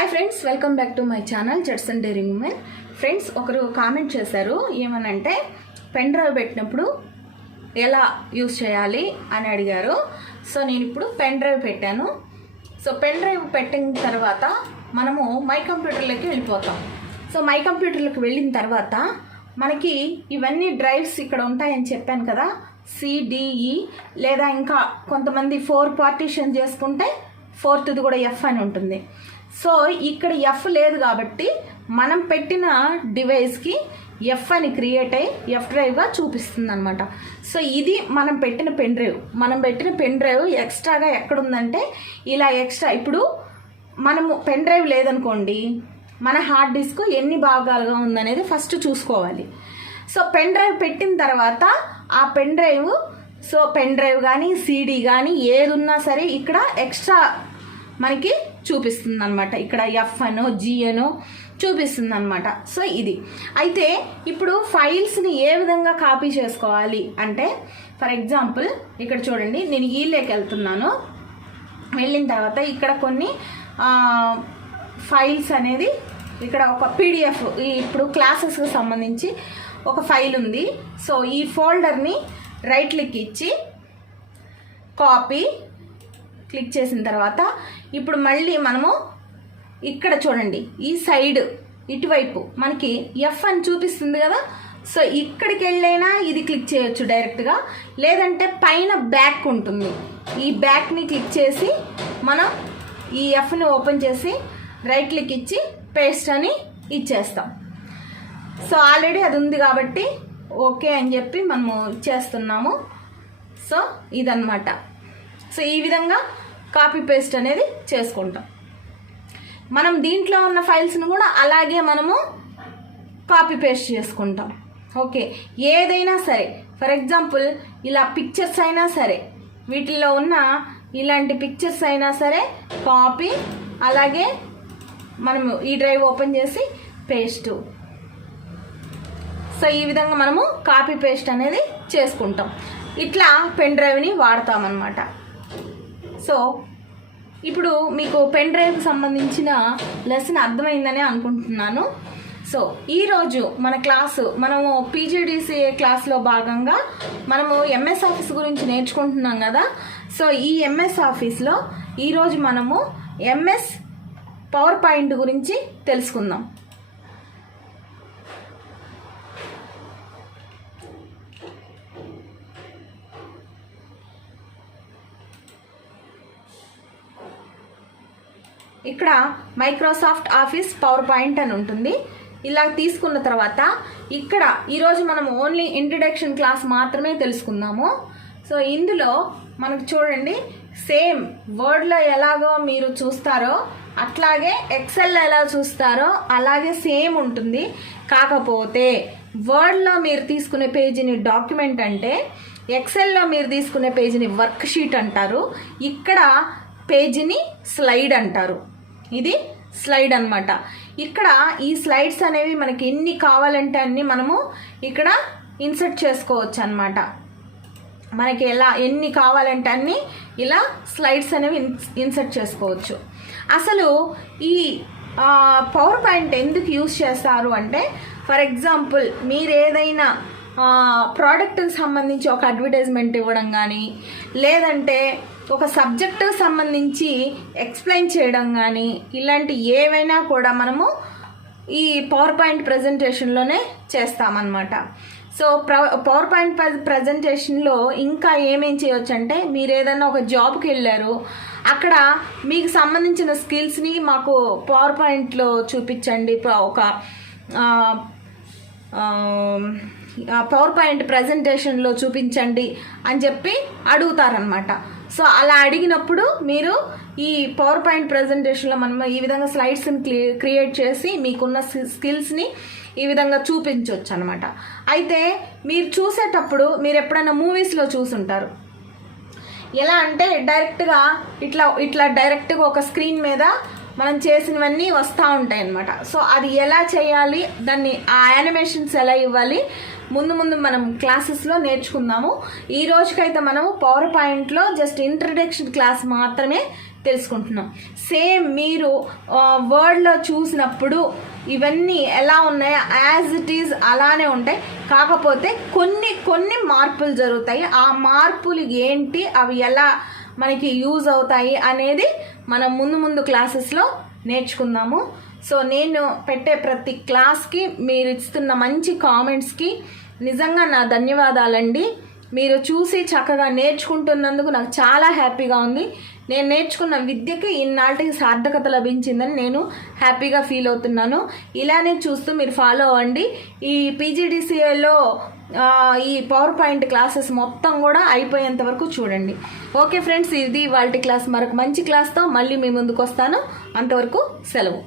Hi friends, welcome back to my channel jets and daring women. Friends, ఒకరు comment చేశారు ఏమనంటే pen drive పెట్టినప్పుడు ఎలా యూస్ చేయాలి అని అడిగారు. సో నేను ఇప్పుడు పెన్ డ్రైవ్ పెట్టాను. సో పెన్ డ్రైవ్ పెట్టిన తర్వాత మనము మై కంప్యూటర్లోకి వెళ్ళిపోతాం. సో మై కంప్యూటర్లోకి వెళ్ళిన తర్వాత మనకి ఇవన్నీ డ్రైవ్స్ ఇక్కడ ఉంటాయని చెప్పాను కదా, సిడిఈ లేదా ఇంకా కొంతమంది 4 పార్టీషన్ చేసుకుంటే 4th కూడా ఎఫ్ అని ఉంటుంది. సో ఇక్కడ ఎఫ్ లేదు కాబట్టి మనం పెట్టిన డివైస్కి ఎఫ్ అని క్రియేట్ అయ్యి ఎఫ్ డ్రైవ్గా చూపిస్తుంది అనమాట. సో ఇది మనం పెట్టిన పెన్ డ్రైవ్ ఎక్స్ట్రాగా ఎక్కడుందంటే ఇలా ఎక్స్ట్రా. ఇప్పుడు మనము పెన్ డ్రైవ్ లేదనుకోండి, మన హార్డ్ డిస్క్ ఎన్ని భాగాలుగా ఉందనేది ఫస్ట్ చూసుకోవాలి. సో పెన్ డ్రైవ్ పెట్టిన తర్వాత ఆ పెన్ డ్రైవ్ కానీ సీడీ కానీ ఏది ఉన్నా సరే ఇక్కడ ఎక్స్ట్రా మనకి చూపిస్తుంది అనమాట. ఇక్కడ ఎఫ్ అనో జీ అనో చూపిస్తుంది అనమాట. సో ఇది అయితే ఇప్పుడు ఫైల్స్ని ఏ విధంగా కాపీ చేసుకోవాలి అంటే, ఫర్ ఎగ్జాంపుల్ ఇక్కడ చూడండి, నేను ఈలోకి వెళ్తున్నాను. వెళ్ళిన తర్వాత ఇక్కడ కొన్ని ఫైల్స్ అనేది ఇక్కడ ఒక పీడిఎఫ్, ఇప్పుడు క్లాసెస్కి సంబంధించి ఒక ఫైల్ ఉంది. సో ఈ ఫోల్డర్ని రైట్ క్లిక్ ఇచ్చి కాపీ క్లిక్ చేసిన తర్వాత ఇప్పుడు మళ్ళీ మనము ఇక్కడ చూడండి, ఈ సైడ్ ఇటువైపు మనకి ఎఫ్ అని చూపిస్తుంది కదా. సో ఇక్కడికి వెళ్ళైనా ఇది క్లిక్ చేయొచ్చు డైరెక్ట్గా, లేదంటే పైన బ్యాక్ ఉంటుంది, ఈ బ్యాక్ని క్లిక్ చేసి మనం ఈ ఎఫ్ని ఓపెన్ చేసి రైట్ క్లిక్ ఇచ్చి పేస్ట్ అని ఇచ్చేస్తాం. సో ఆల్రెడీ అది ఉంది కాబట్టి ఓకే అని చెప్పి మనము చేస్తున్నాము. సో ఇదన్నమాట. సో ఈ విధంగా కాపీ పేస్ట్ అనేది చేసుకుంటాం. మనం దీంట్లో ఉన్న ఫైల్స్ను కూడా అలాగే మనము కాపీ పేస్ట్ చేసుకుంటాం. ఓకే, ఏదైనా సరే, ఫర్ ఎగ్జాంపుల్ ఇలా పిక్చర్స్ అయినా సరే, వీటిల్లో ఉన్న ఇలాంటి పిక్చర్స్ అయినా సరే కాపీ, అలాగే మనము ఈ డ్రైవ్ ఓపెన్ చేసి పేస్ట్. సో ఈ విధంగా మనము కాపీ పేస్ట్ అనేది చేసుకుంటాం. ఇట్లా పెన్ డ్రైవ్ని వాడతామన్నమాట. సో ఇప్పుడు మీకు పెన్ డ్రైవ్కి సంబంధించిన లెసన్ అర్థమైందని అనుకుంటున్నాను. సో ఈరోజు మనము పీజీడీసీఏ క్లాస్లో భాగంగా మనము ఎంఎస్ ఆఫీస్ గురించి నేర్చుకుంటున్నాం కదా. సో ఈ ఎంఎస్ ఆఫీస్లో ఈరోజు మనము ఎంఎస్ పవర్ పాయింట్ గురించి తెలుసుకుందాం. ఇక్కడ మైక్రోసాఫ్ట్ ఆఫీస్ పవర్ పాయింట్ అని ఉంటుంది. ఇలా తీసుకున్న తర్వాత ఇక్కడ ఈరోజు మనం ఓన్లీ ఇంట్రడక్షన్ క్లాస్ మాత్రమే తెలుసుకుందాము. సో ఇందులో మనకు చూడండి, సేమ్ వర్డ్లో ఎలాగో మీరు చూస్తారో అట్లాగే ఎక్సెల్లో ఎలా చూస్తారో అలాగే సేమ్ ఉంటుంది. కాకపోతే వర్డ్లో మీరు తీసుకునే పేజీని డాక్యుమెంట్ అంటే, ఎక్సెల్లో మీరు తీసుకునే పేజీని వర్క్ షీట్ అంటారు, ఇక్కడ పేజీని స్లైడ్ అంటారు. ఇది స్లైడ్ అన్నమాట. ఇక్కడ ఈ స్లైడ్స్ అనేవి మనకి ఎన్ని కావాలంటే అన్ని మనము ఇక్కడ ఇన్సర్ట్ చేసుకోవచ్చు అన్నమాట. మనకి ఎన్ని కావాలంటే అన్ని ఇలా స్లైడ్స్ అనేవి ఇన్సర్ట్ చేసుకోవచ్చు. అసలు ఈ పవర్ పాయింట్ ఎందుకు యూజ్ చేస్తారు అంటే, ఫర్ ఎగ్జాంపుల్ మీరు ఏదైనా ప్రోడక్ట్కి సంబంధించి ఒక అడ్వర్టైజ్మెంట్ ఇవ్వడం కానీ, లేదంటే ఒక సబ్జెక్టుకు సంబంధించి ఎక్స్ప్లెయిన్ చేయడం కానీ, ఇలాంటి ఏవైనా కూడా మనము ఈ పవర్ పాయింట్ ప్రజెంటేషన్లోనే చేస్తామన్నమాట. సో పవర్ పాయింట్ ప్రజెంటేషన్లో ఇంకా ఏమేం చేయొచ్చు అంటే, మీరు ఏదైనా ఒక జాబ్కి వెళ్ళారు, అక్కడ మీకు సంబంధించిన స్కిల్స్ని మాకు పవర్ పాయింట్లో చూపించండి, ఒక పవర్ పాయింట్ ప్రజెంటేషన్లో చూపించండి అని చెప్పి అడుగుతారనమాట. సో అలా అడిగినప్పుడు మీరు ఈ పవర్ పాయింట్ ప్రజెంటేషన్లో మనం ఈ విధంగా స్లైడ్స్ని క్రియేట్ చేసి మీకున్న స్కిల్స్ని ఈ విధంగా చూపించవచ్చు అనమాట. అయితే మీరు చూసేటప్పుడు మీరు ఎప్పుడైనా మూవీస్లో చూసుంటారు, ఎలా అంటే డైరెక్ట్గా ఇట్లా డైరెక్ట్గా ఒక స్క్రీన్ మీద మనం చేసినవన్నీ వస్తూ ఉంటాయి అన్నమాట. సో అది ఎలా చేయాలి, దాన్ని ఆ యానిమేషన్స్ ఎలా ఇవ్వాలి, ముందు మనం క్లాసెస్లో నేర్చుకుందాము. ఈ రోజుకైతే మనము పవర్ పాయింట్లో జస్ట్ ఇంట్రడక్షన్ క్లాస్ మాత్రమే తెలుసుకుంటున్నాం. సేమ్ మీరు వర్డ్లో చూసినప్పుడు ఇవన్నీ ఎలా ఉన్నాయో యాజ్ ఇట్ ఈజ్ అలానే ఉంటాయి. కాకపోతే కొన్ని మార్పులు జరుగుతాయి. ఆ మార్పులు ఏంటి, అవి ఎలా మనకి యూజ్ అవుతాయి అనేది మనం ముందు క్లాసెస్లో నేర్చుకుందాము. సో నేను పెట్టే ప్రతి క్లాస్కి మీరు ఇస్తున్న మంచి కామెంట్స్కి నిజంగా నా ధన్యవాదాలండి. మీరు చూసి చక్కగా నేర్చుకుంటున్నందుకు నాకు చాలా హ్యాపీగా ఉంది. నేను నేర్చుకున్న విద్యకి ఇన్నాళ్ళకి సార్థకత లభించిందని నేను హ్యాపీగా ఫీల్ అవుతున్నాను. ఇలానే చూస్తూ మీరు ఫాలో అవ్వండి. ఈ పీజీడీసీఏలో ఈ పవర్ పాయింట్ క్లాసెస్ మొత్తం కూడా అయిపోయేంత వరకు చూడండి. ఓకే ఫ్రెండ్స్, ఇది వాళ్ళ క్లాస్. మరొక మంచి క్లాస్తో మళ్ళీ మీ ముందుకు వస్తాను. అంతవరకు సెలవు.